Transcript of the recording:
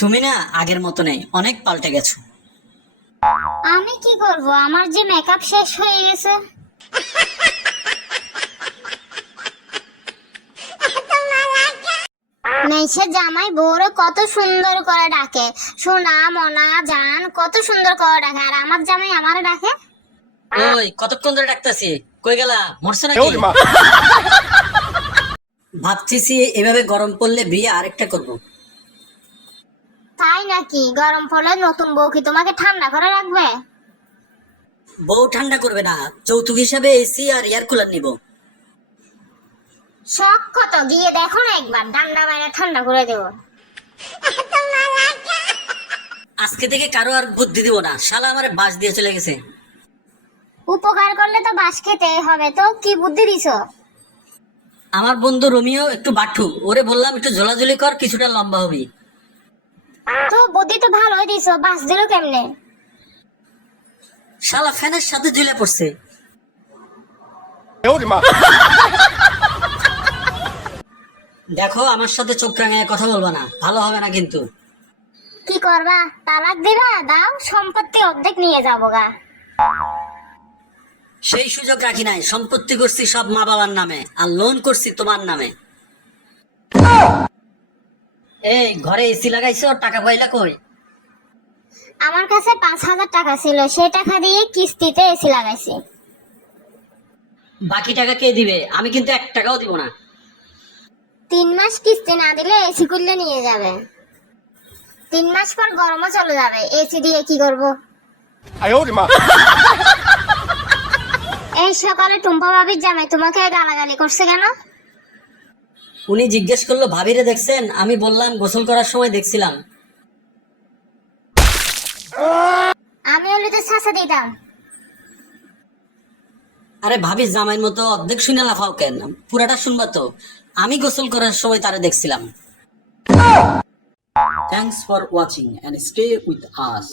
তুমি না আগের মতো নেই, অনেক পাল্টে গেছো। আমি কি করব, আমার যে মেকআপ শেষ হয়ে গেছে। মেসে জামাই বউরে কত সুন্দর করে ডাকে, সোনা মনা জান কত সুন্দর করে ডাকে, আর আমার জামাই আমারে ডাকে। ওই কতক্ষণ ধরে ডাকতেছি, কই গেলা, মরছে নাকি? ভাবতেছি এভাবে গরম পড়লে বিয়ে আরেকটা করব। তাই নাকি? গরম পড়লে নতুন বউ কি তোমাকে ঠান্ডা করে রাখবে? বউ ঠান্ডা করবে না, যৌতুক হিসাবে এসি আর এয়ার কুলার নিব। শখ কত, গিয়ে দেখো না একবার, ডান্ডা মাইরা ঠান্ডা করে দেবো। আজকে থেকে কারো আর বুদ্ধি দিব না, শালা আমারে বাস দিয়ে চলে গেছে। উপকার করলে তো বাস খেতেই হবে, তো কি বুদ্ধি দিছো? আমার বন্ধু রোমিও একটু বাঠু, ওরে বললাম একটু ঝোলাঝুলি কর, কিছুটা লম্বা হবি। তো বুদ্ধি তো ভালোই দিছো, বাস দিল কেমনে? শালা ফ্যানের সাথে ঝুলে পড়ছে। দেখো, আমার সাথে চোখ রাঙায় কথা বলবা না, ভালো হবে না কিন্তু। কি করবা, তালাক দিবা? দাও, সম্পত্তি অর্ধেক নিয়ে যাবো গা। সেই সুযোগ রাখি নাই, সম্পত্তি করছি সব মা বাবার নামে, আর লোন করছি তোমার নামে। এই ঘরে এসি লাগাইছো, টাকা পয়লা কই? আমার কাছে 5,000 টাকা ছিল, সেই টাকা দিয়ে কিস্তিতে এসি লাগাইছি। বাকি টাকা কে দিবে? আমি কিন্তু 1 টাকাও দিব না। 3 মাস কিস্তি না দিলে এসি খুললে নিয়ে যাবে। 3 মাস পর গরমও চলে যাবে, এসি দিয়ে কি করবো? এই সকালে টুম্পা ভাবির জামাই তোমাকে গালাগালি করছে কেন? উনি জিজ্ঞেস করলো ভাবিরে দেখছেন, আমি বললাম গোসল করার সময় দেখছিলাম। আমি হলে তো ছাঁচা দিতাম। আরে ভাবি জামাইয়ের মতো অর্ধেক শুনে লাফাও কেন? পুরাটা শুনবা তো। আমি গোসল করার সময় তারে দেখছিলাম। Thanks for watching and stay with us.